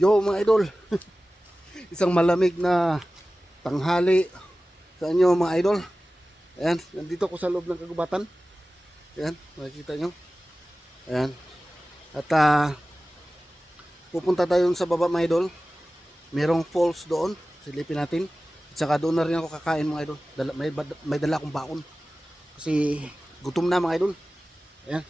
Yo mga idol, isang malamig na tanghali sa inyo mga idol. Ayan, nandito ko sa loob ng kagubatan. Ayan, makikita nyo. Ayan. At pupunta tayo sa baba mga idol. Merong falls doon, silipin natin. At saka doon na rin ako kakain mga idol. May dala akong baon. Kasi gutom na mga idol. Ayan.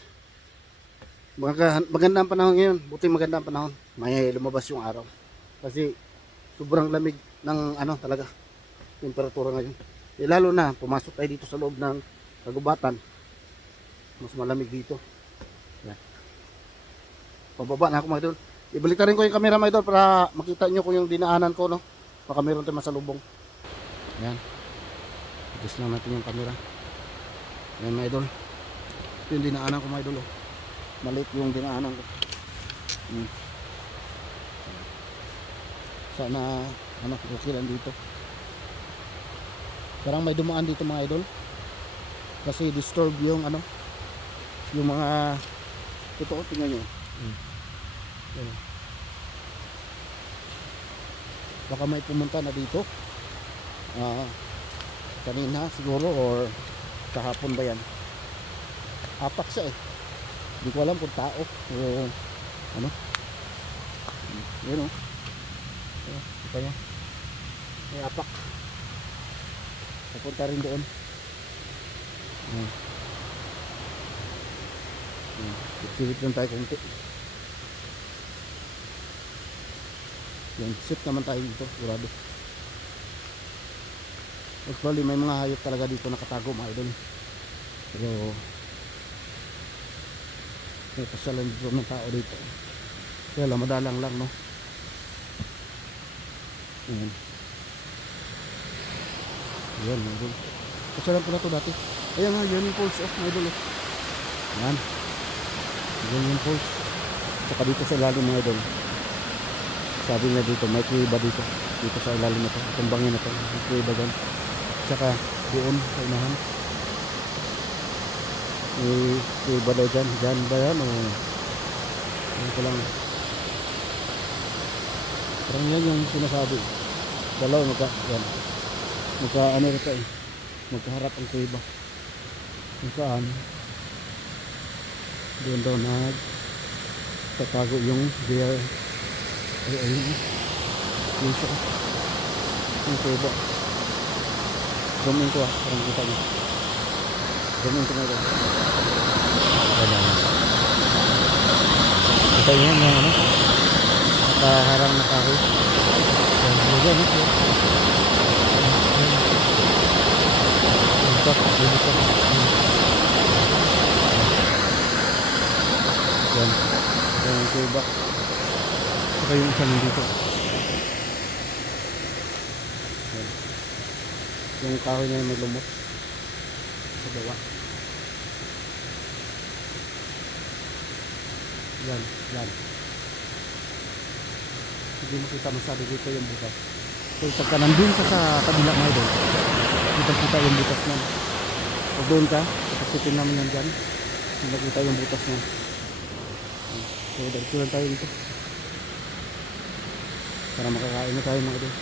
Magandang panahon ngayon. Buti magandang panahon. May lumabas yung araw. Kasi sobrang lamig ng talaga temperatura ngayon. Lalo na pumasok tayo dito sa loob ng kagubatan. Mas malamig dito. Yan. Pababa na ako mga idol. Ibalitarin ko yung camera mga idol para makita nyo kung yung dinaanan ko, no. Baka meron tayong masalubong. Yan. Adjust lang natin yung camera. Yan mga idol. Ito yung dinaanan ko mga idol, oh. Maliit yung dinaanan ko. Sana okay lang dito. Parang may dumaan dito mga idol. Kasi disturb yung yung mga ito, tingnan nyo. Baka may pumunta na dito. Kanina siguro or kahapon ba yan. Apak siya eh. Hindi ko alam kung tao o ano. Yun o. Kita nyo. May apak. Papunta rin doon. Silip lang tayo konti. Yan, sit naman tayo dito, sigurado. Actually may mga hayop talaga dito nakatago mga idol. Pero may pasyalan dito ng tao dito. Kaya lang madalang lang, no. Ayan. Ayan mga idol. Pasyalan ko na to dati. Ayan nga, yun yung pulse off mga idol. Ayan. Ayan yung pulse. Saka dito sa ilalim mga idol. Sabi niya dito, may kuweba dito. Dito sa ilalim na to. Itong bangin na to. May kuweba dyan. Saka doon sa unahan. May kuweba daw dyan. Dyan ba yan? O yan ko lang. Parang yan yung sinasabi. Dalaw yan. Magka-Amerika eh. Magkaharap ang kuweba. Kung saan doon daw tatago yung bear. Ayun yun siya yung kuweba. Zoom in ko parang kita nyo. Zoom in ko na ito. Kita nyo yung nakaharang na kahoy. Yan yung kuweba. Saka yung isa nandito. Yung kahoy na yung may lumot sa gawa. Yan. Hindi makita masyado dito yung butas. So pagka nandun ka sa kabila mga idol, kita yung butas na. Pag doon ka, kapasitin namin yan dyan, nakita yung butas na. So dito lang tayo dito para makakain na tayo mga idol.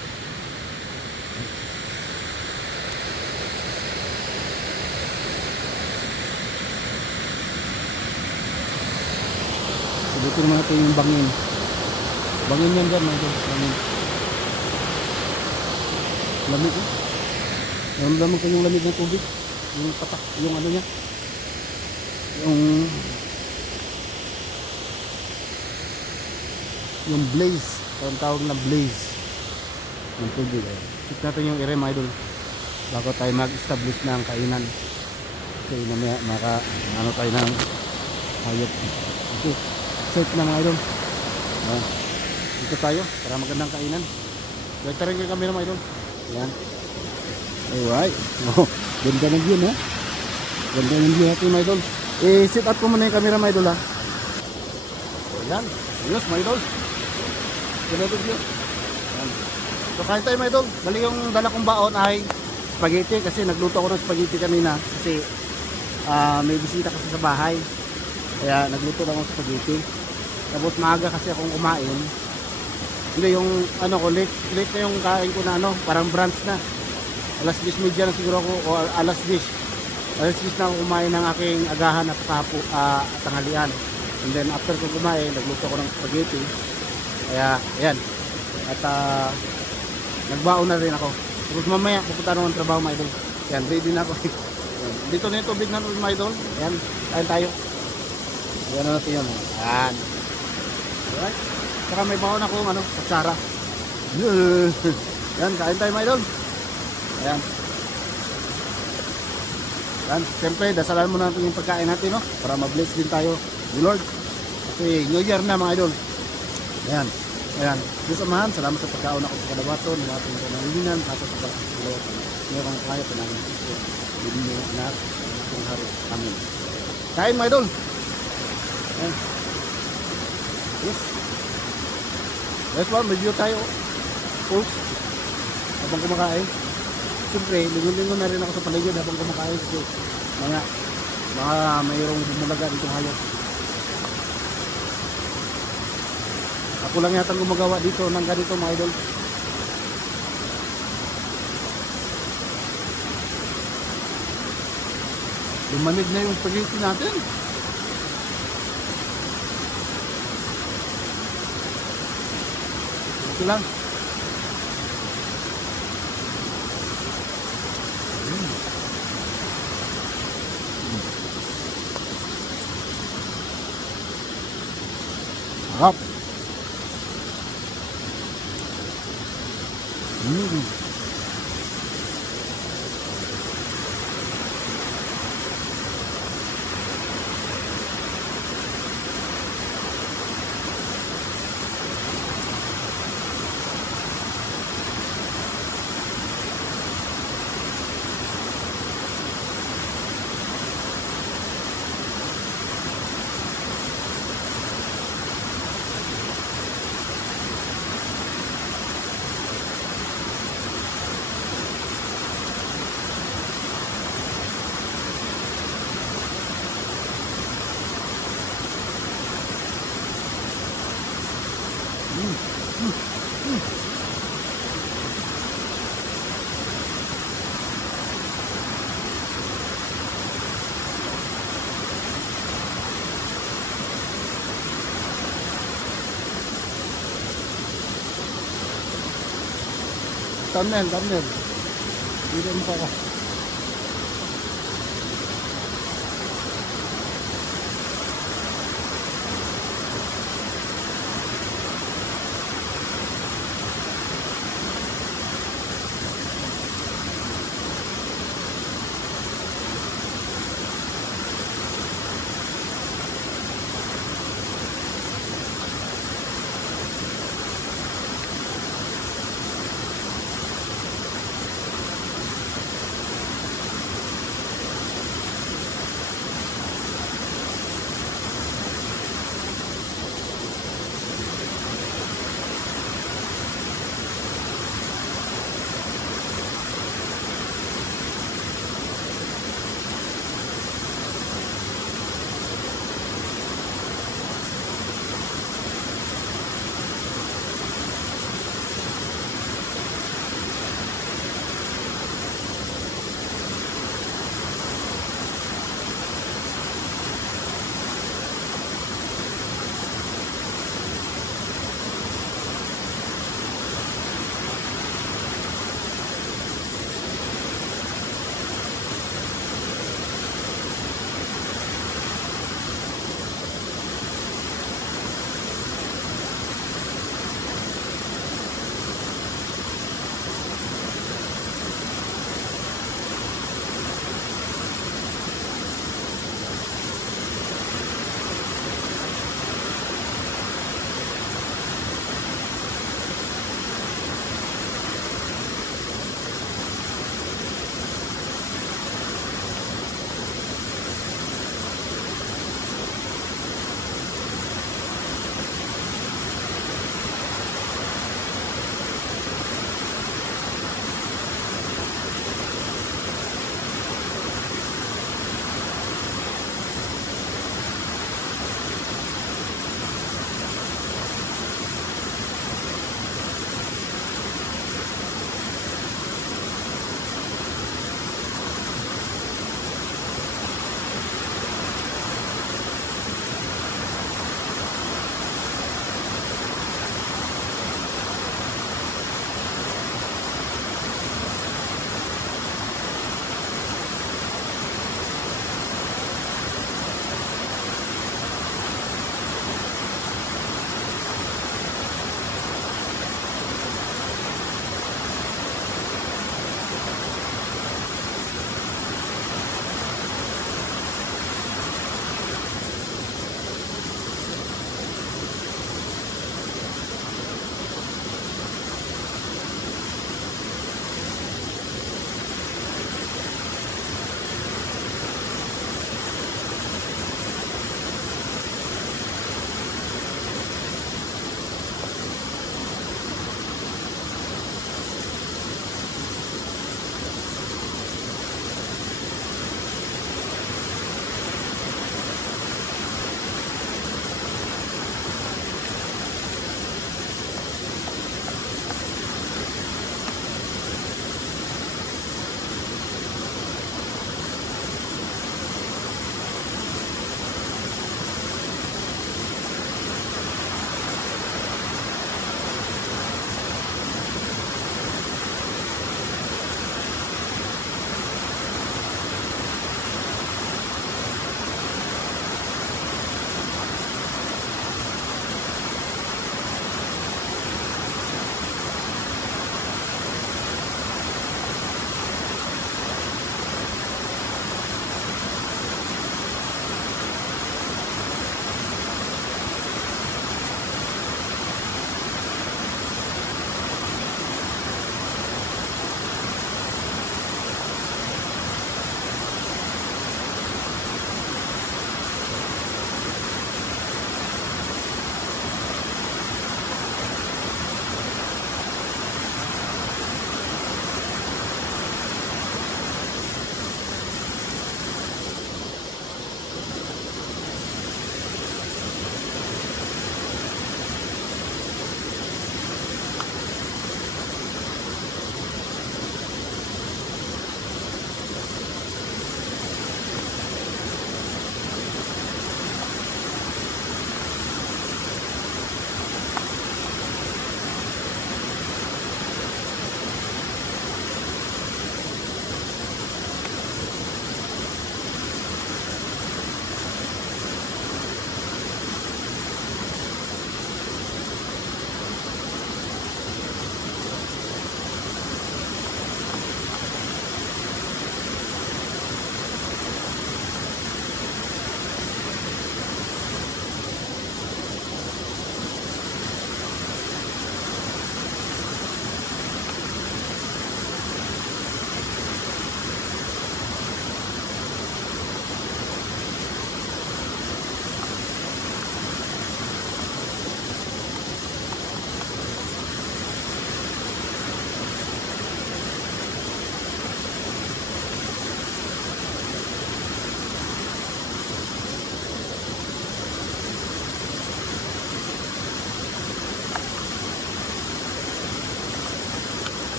Subutin naman natin yung bangin. Bangin yan dyan mga idol. Bangin. Lamig eh. Naramdaman ko yung lamig ng tubig. Yung patak, yung niya. Yung blaze. Ang tawag na blaze ng tubig. Check natin yung area mga idol bago tayo mag-establish ng kainan. Kasi tayo ng hayop. Okay, safe na mga idol. Dito tayo para magandang kainan. Balik rin yung camera mga idol. Yan. Alright. Ganda ng view, ha? Ganda ng view natin mga idol. Set up ko muna yung camera mga idol, ha? Yan. Ayos mga idol. Ganda ng view. Yan. So kain tayo mga idol. Bali yung dala kong baon ay spaghetti kasi nagluto ako ng spaghetti kanina kasi may bisita kasi sa bahay. Kaya nagluto lang ako ng spaghetti. Tapos maaga kasi akong kumain. Hindi, yung ano ko, late na yung kain ko na ano, parang brunch na. Alas 10:30 na siguro ako, o alas 10. Alas 10 na ako kumain ng aking agahan at tanghalian. And then after ko kumain, nagluto ako ng spaghetti. Kaya, ayan. At nagbaon na rin ako. Tapos mamaya, pupunta naman ng trabaho, mga idol. Ayan, ready na ako. Ayan. Dito na yung tubig na mga idol. Ayan, kain tayo. Ayan na natin yun. Ayan. Alright. Saka may baon akong ano, kutsara. Ayan, kain tayo mga idol. Ayan. Ayan, siyempre, dasalan muna natin yung pagkain natin, no? Para ma-bless din tayo ni Lord. Kasi New Year na mga idol. Ayan. Ayan. Diyos Amahan, salamat sa pagkaon ako sa kalabaton, ng ating panalinan, tapos sa pagkakulo. Ngayon kang kaya, panangin ko. Hindi nyo anak, ang hari. Amen. Kain mga idol. Ayan. Yes. Yes, well, review tayo. Folks, habang kumakain. Siyempre, lingon-lingon na rin ako sa paligid habang kumakain. So, mga mayroong bumulaga ditong hayop. Ako lang yata gumagawa dito ng ganito mga idol. Lumanig na yung spaghetti natin. Okay lang. Sarap. Thumbnail. Dito mo pa ako.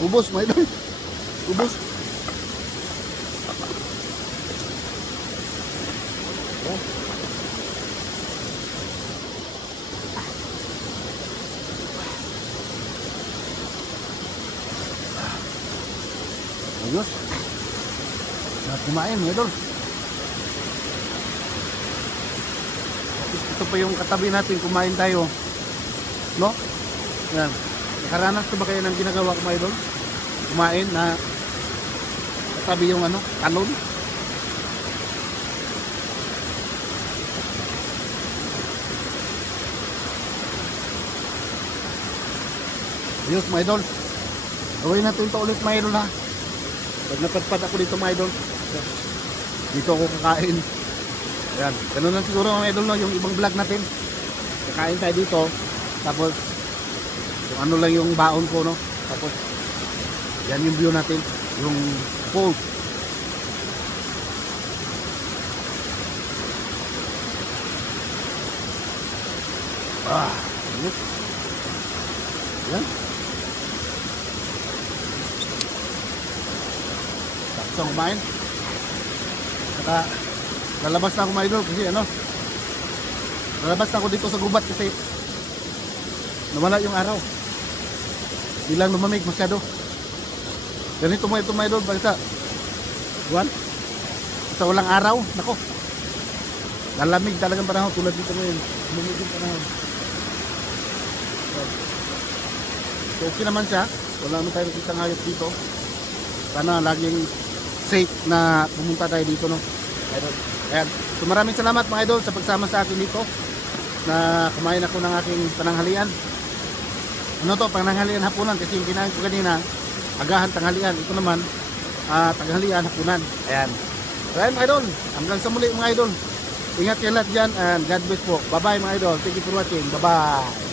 Ubos mga idol. Ubos. Ayan. Ayos. Lahat kumain mga idol. Ito pa yung katabi natin, kumain tayo. No? Yan. Nakaranas ko ba kayo ng ginagawa ko mga idol? Kumain na katabi yung ano, talon. Ayos mga idol. Gawin natin ito ulit mga idol ha. Pag napadpad ako dito mga idol, dito ako kakain. Ayan, ganun lang siguro mga idol no, yung ibang vlog natin. Kakain tayo dito, tapos kung ano lang yung baon ko no. Tapos yan yung view natin, yung falls. Ayos. Yan. Tapos kumain. Saka lalabas na ako mga idol kasi ano, lalabas na ako dito sa gubat kasi nawala yung araw. Hindi lang lumamig masyado. Ganito mga ito mga idol, basta buwan sa walang araw, nako, lalamig talagang panahon tulad dito ngayon. Lumamig yung panahon. So okay naman siya, wala naman tayo nakita ngayot dito. Sana laging safe na pumunta tayo dito no idol. Ayan. So maraming salamat mga idol sa pagsama sa akin dito na kumain ako ng aking pananghalian. Ano to, pananghalian hapunan kasi yung kinain ko kanina agahan tanghalian. Ito naman tanghalian hapunan. Ayan. So ayan mga idol, hanggang sa muli mga idol. Ingat kayo lahat dyan and God bless po. Bye bye mga idol. Thank you for watching. Bye bye.